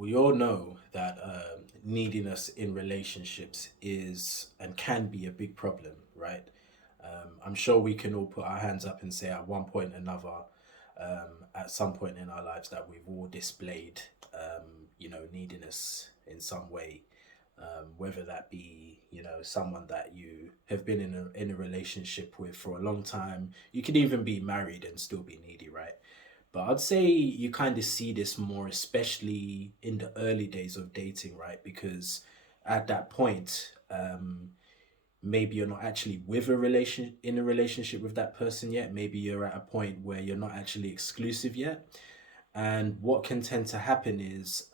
We all know that neediness in relationships is and can be a big problem, right? I'm sure we can all put our hands up and say at one point or another, at some point in our lives, that we've all displayed, neediness in some way. Whether that be, someone that you have been in a relationship with for a long time. You could even be married and still be needy, right? But I'd say you kind of see this more, especially in the early days of dating, right? Because at that point, maybe you're not actually with a relation in a relationship with that person yet. Maybe you're at a point where you're not actually exclusive yet. And what can tend to happen is,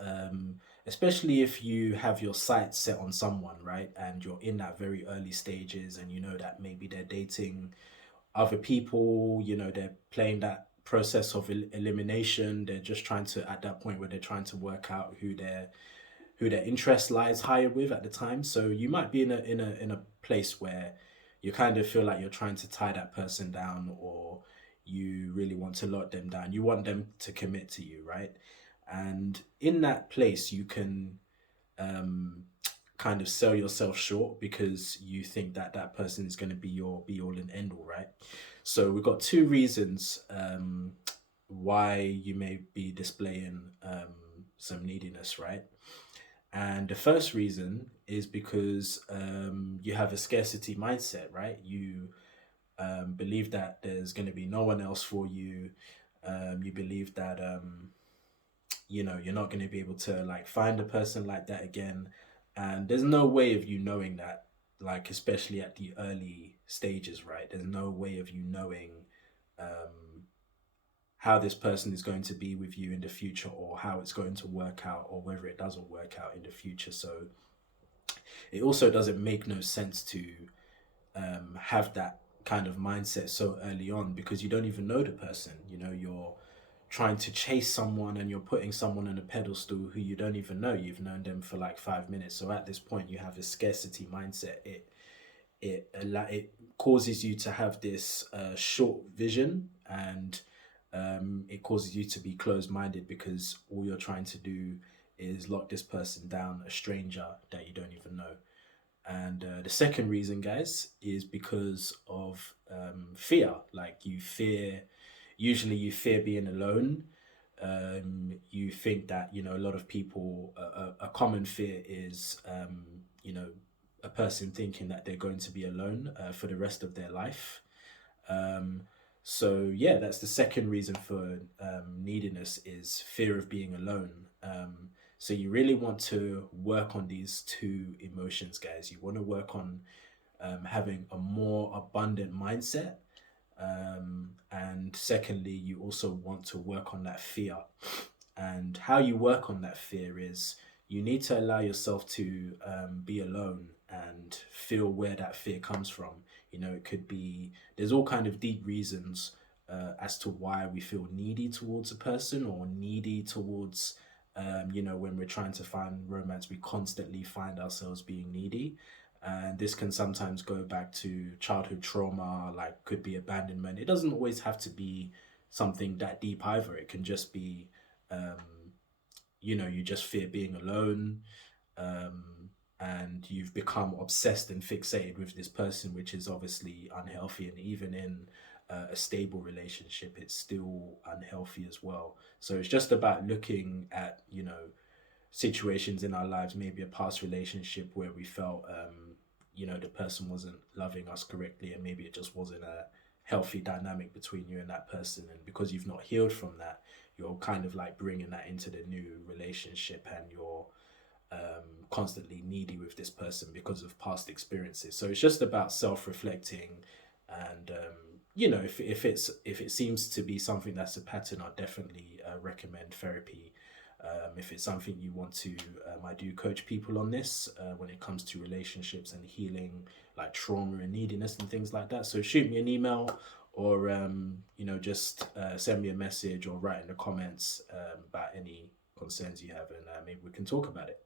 especially if you have your sights set on someone, right? And you're in that very early stages and you know that maybe they're dating other people, they're playing that process of elimination. They're just trying to, at that point where they're trying to work out who their interest lies higher with at the time. So you might be in a place where you kind of feel like you're trying to tie that person down, or you really want to lock them down. You want them to commit to you, right? And in that place, you can um, kind of sell yourself short because you think that that person is going to be your be all and end all, right? So we've got two reasons why you may be displaying some neediness, right? And the first reason is because you have a scarcity mindset, right? You believe that there's going to be no one else for you. You believe that you're not going to be able to like find a person like that again, and there's no way of you knowing that, like especially at the early stages, right? There's no way of you knowing um, how this person is going to be with you in the future, or how it's going to work out, or whether it doesn't work out in the future. So it also doesn't make no sense to have that kind of mindset so early on, because you don't even know the person. You're trying to chase someone and you're putting someone on a pedestal who you don't even know. You've known them for like 5 minutes. So at this point, you have a scarcity mindset. It causes you to have this short vision, and it causes you to be closed minded, because all you're trying to do is lock this person down, a stranger that you don't even know. And the second reason, guys, is because of fear. Like you fear, usually you fear being alone. You think that, a lot of people, a common fear is, a person thinking that they're going to be alone for the rest of their life. Um, so yeah, that's the second reason for neediness, is fear of being alone. So you really want to work on these two emotions, guys. You want to work on having a more abundant mindset. And secondly, you also want to work on that fear. And how you work on that fear is, you need to allow yourself to be alone and feel where that fear comes from. It could be, there's all kind of deep reasons as to why we feel needy towards a person, or needy towards, when we're trying to find romance, we constantly find ourselves being needy. And this can sometimes go back to childhood trauma, like could be abandonment. It doesn't always have to be something that deep either. It can just be, um, you just fear being alone, um, and you've become obsessed and fixated with this person, which is obviously unhealthy. And even in a stable relationship, it's still unhealthy as well. So it's just about looking at, situations in our lives, maybe a past relationship where we felt, the person wasn't loving us correctly, and maybe it just wasn't a healthy dynamic between you and that person. And because you've not healed from that, you're kind of like bringing that into the new relationship, and you're constantly needy with this person because of past experiences. So it's just about self-reflecting, and if it seems to be something that's a pattern, I'd definitely recommend therapy. If it's something you want to, I do coach people on this when it comes to relationships and healing, like trauma and neediness and things like that. So shoot me an email, or just send me a message, or write in the comments about any concerns you have, and maybe we can talk about it.